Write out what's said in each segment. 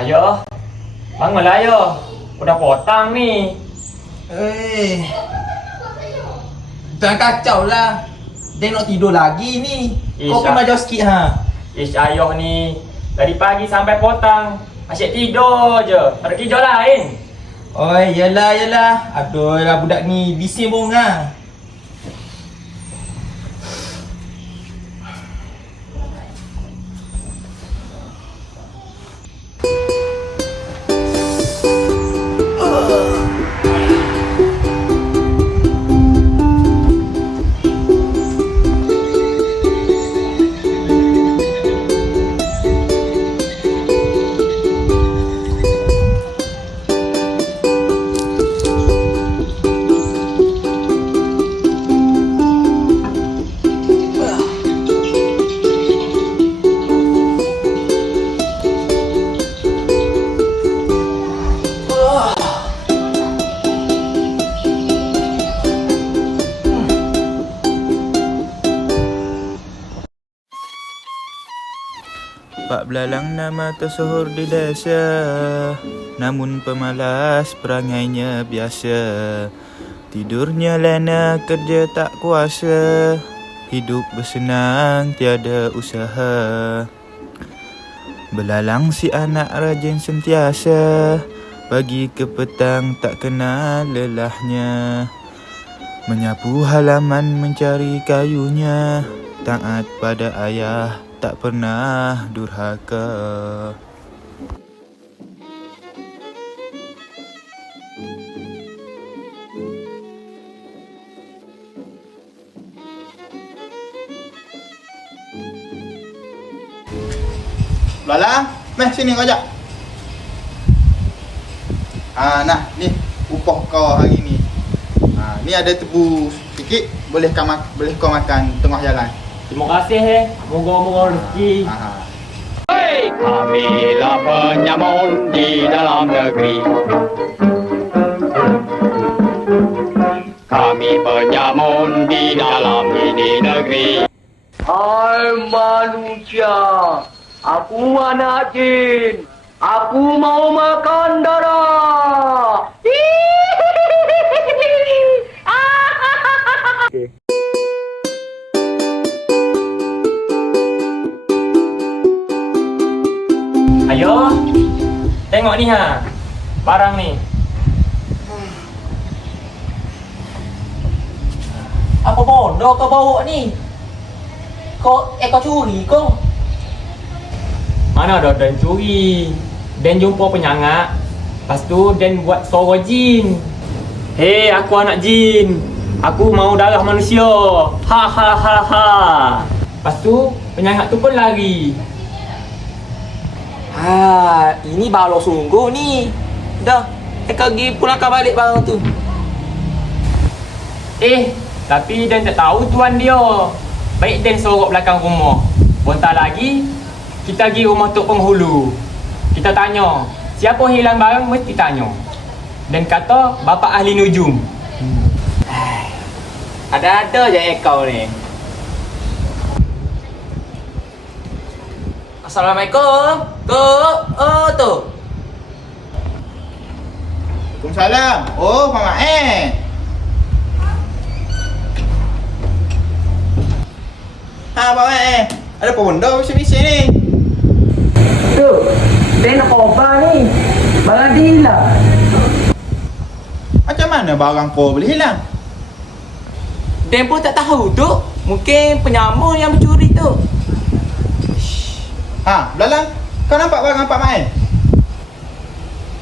Ayo, bangunlah ayo. Udah potang ni. Jangan kacau lah. Dia nak tidur lagi ni. Kau pun majau sikit ha. Ish ayuh ni. Dari pagi sampai potang. Asyik tidur je. Ada kerja lain. Oi, yalah. Aduh lah budak ni. Bising pun ha. Pak belalang nama tersohor di desa, namun pemalas perangainya biasa. Tidurnya lena, kerja tak kuasa, hidup bersenang tiada usaha. Belalang si anak rajin sentiasa, pagi ke petang tak kenal lelahnya. Menyapu halaman mencari kayunya, taat pada ayah tak pernah durhaka. Belalang, meh sini kau ajak. Nah, ni upah kau hari ni. Ni ada tebu sikit, boleh kau makan tengah jalan. Terima kasih Moga-moga rezeki. Hei, kamilah penyamun di dalam negeri. Kami penyamun di dalam ini negeri. Hai manusia, aku anak jin. Aku mau makan darah. Ayo, tengok ni ha. Barang ni. Apa bodoh kau bawa ni? Kau curi kau? Mana ada Dan curi. Dan jumpa penyangak. Lepas tu Dan buat suara jin. Hei, aku anak jin. Aku mau darah manusia. Ha ha ha ha. Lepas tu penyangak tu pun lari. Ini balok sungguh ni. Dah, kau pergi pulangkan balik barang tu. Tapi Dan tak tahu tuan dia. Baik Dan sorok belakang rumah. Bentar lagi, kita pergi rumah Tok Penghulu. Kita tanya, siapa hilang barang mesti tanya. Dan kata, bapa ahli nujum. Ada-ada je kau ni. Assalamualaikum. Tu. Waalaikumsalam. Oh, Mama Mama ada apa benda bising-bising ni? Tu. Dia nak apa ni? Barang dia hilang. Macam mana barang kau boleh hilang? Dia pun tak tahu tu. Mungkin penyamun yang mencuri tu. Belalang, kau nampak barang Pak Mak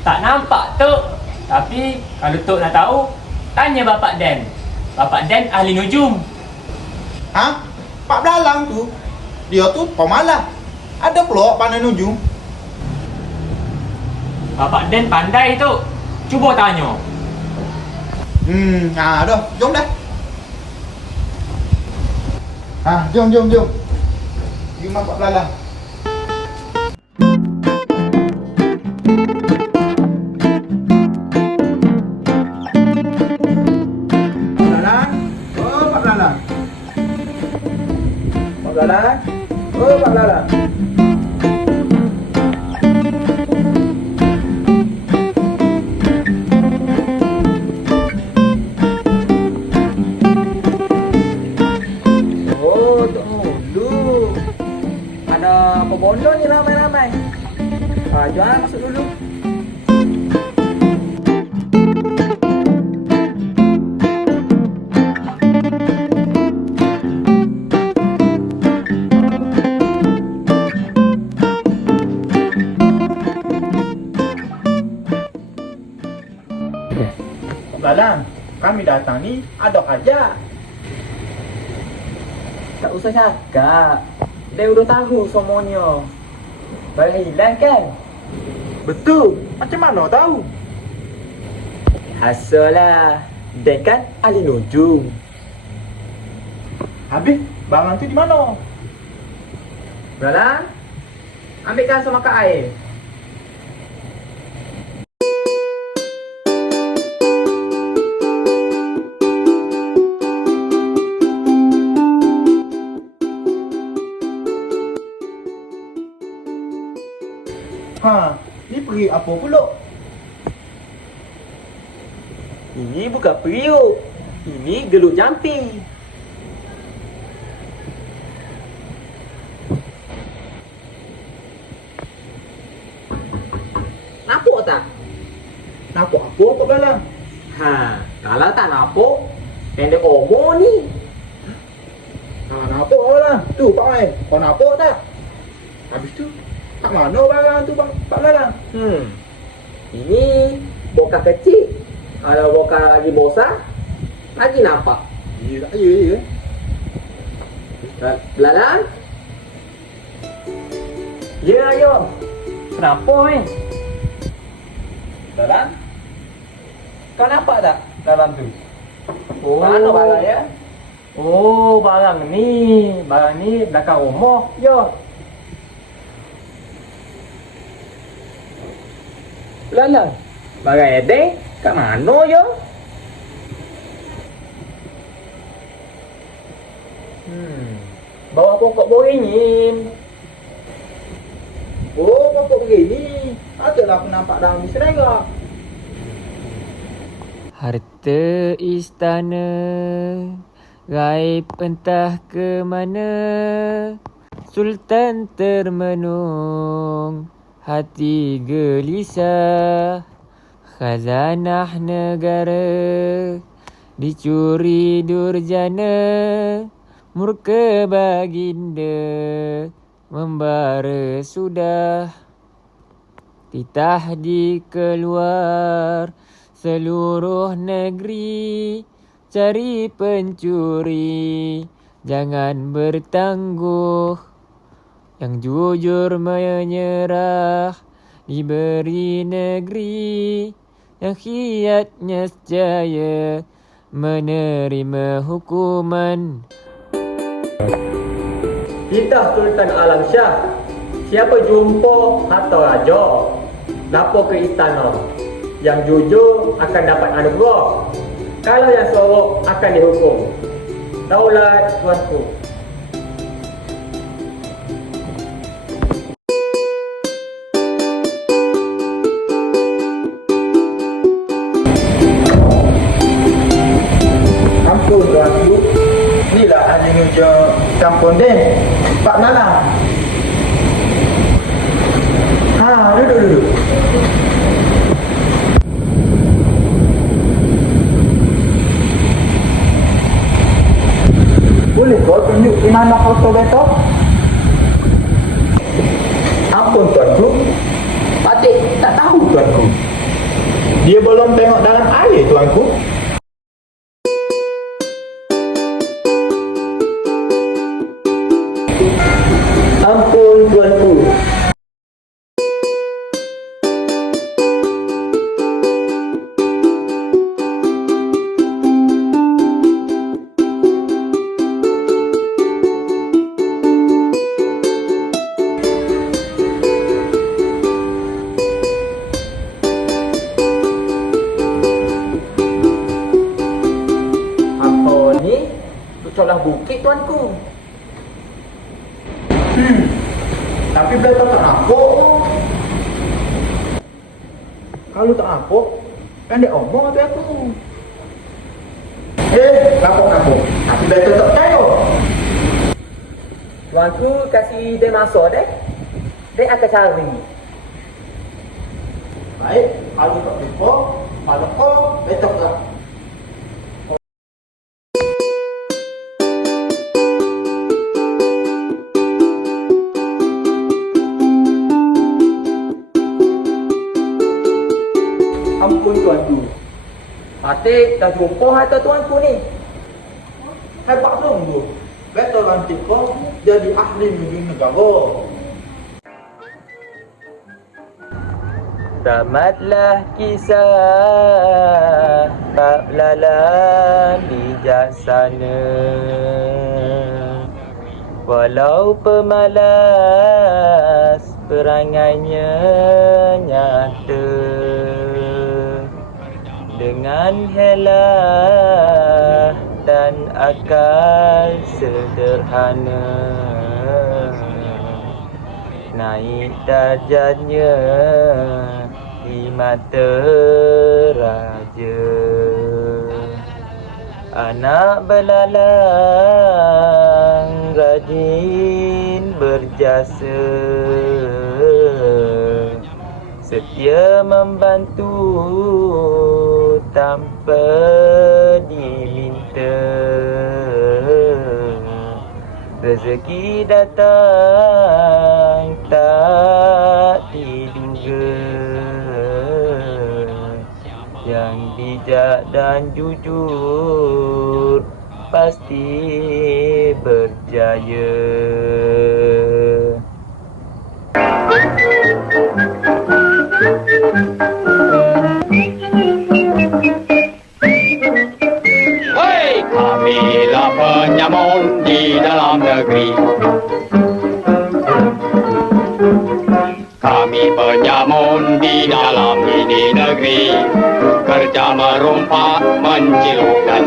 Tak nampak Tok. Tapi kalau Tok nak tahu, tanya Bapak Dan. Bapak Dan ahli nujum. Pak Belalang tu, dia tu pemalas. Ada pula pandai nujum. Bapak Dan pandai Tok. Cuba tanya. Dah, jom dah. Jom. Pergi rumah Pak Belalang. Pak Lala. Oh, Pak Lala. Apa bondo ni ramai-ramai? Jom masuk dulu. Balang, kami datang ni ada hajat. Tak usah cakap. Dia udah tahu semuanya. Barang hilang kan? Betul. Macam mana tahu? Hasalah. Dia kan ahli nujum. Habis barang tu di mana? Balang, ambilkan semakan air. Ni pergi apa pula? Ini bukan periuk. Ini geluk jampi. Nampak tak? Nampak apa Balang? Kalau tak nampak, pendek omong ni. Nampak Balang. Tu Pak Mai. Kau nampak tak? Habis tu, kat mana barang tu Pak Balang? Ini bokar kecil. Kalau bokar lagi besar, lagi nampak. Ya, ya. Belalang? Ya, ayo. Kenapa, Belalang? Kau nampak tak dalam tu? Mana barang ya? Oh, barang ni. Barang ni belakang rumah. Ya. Belalang? Barang edeng? Kat mana ya? Bawah pokok beringin. Oh, pokok begini. Adalah aku nampak dalam ni serangga. Harta istana gaib entah ke mana. Sultan termenung, hati gelisah. Khazanah negara dicuri durjana. Murka baginda membara sudah. Titah dikeluar seluruh negeri. Cari pencuri, jangan bertangguh. Yang jujur menyerah, diberi negeri. Yang khiatnya nescaya menerima hukuman. Titah Sultan Alam Shah, siapa jumpa harta raja, lapor ke istana. Yang jujur akan dapat anugerah. Kalau yang sorok akan dihukum. Daulat tuanku. Ampun tuanku. Inilah ahli nujum kampung Den, Pak Malang. Duduk. Boleh kau tunjuk di mana foto besok? Ampun tuanku. Patik tak tahu tuanku. Dia belum tengok dalam air tuanku. Ampun tuanku. Apa ni? Colah bukit tuanku. Tapi bila tak nampak. Kalau tak nampak, kan dia omong hati aku. Nampak. Tapi bila tak percaya. Tuanku kasih dia masuk deh. dan akan cari. Baik, kalau tak lupa, kalau kau betul tak? Ampun tuanku. Atik dah jumpa harta tuanku ni. Hebat sungguh. Betul nanti kau jadi ahli mimpin negara. Tamatlah kisah Pak Belalang bijaksana. Walau pemalas perangainya nyata, dengan helah dan akal sederhana, naik darjatnya di mata raja. Anak belalang rajin berjasa, setia membantu tanpa diminta. Rezeki datang tak diduga, yang bijak dan jujur pasti berjaya. Hei, kamilah penyamun di dalam negeri. Kami penyamun di dalam ini negeri, kerja merompak, menciluk dan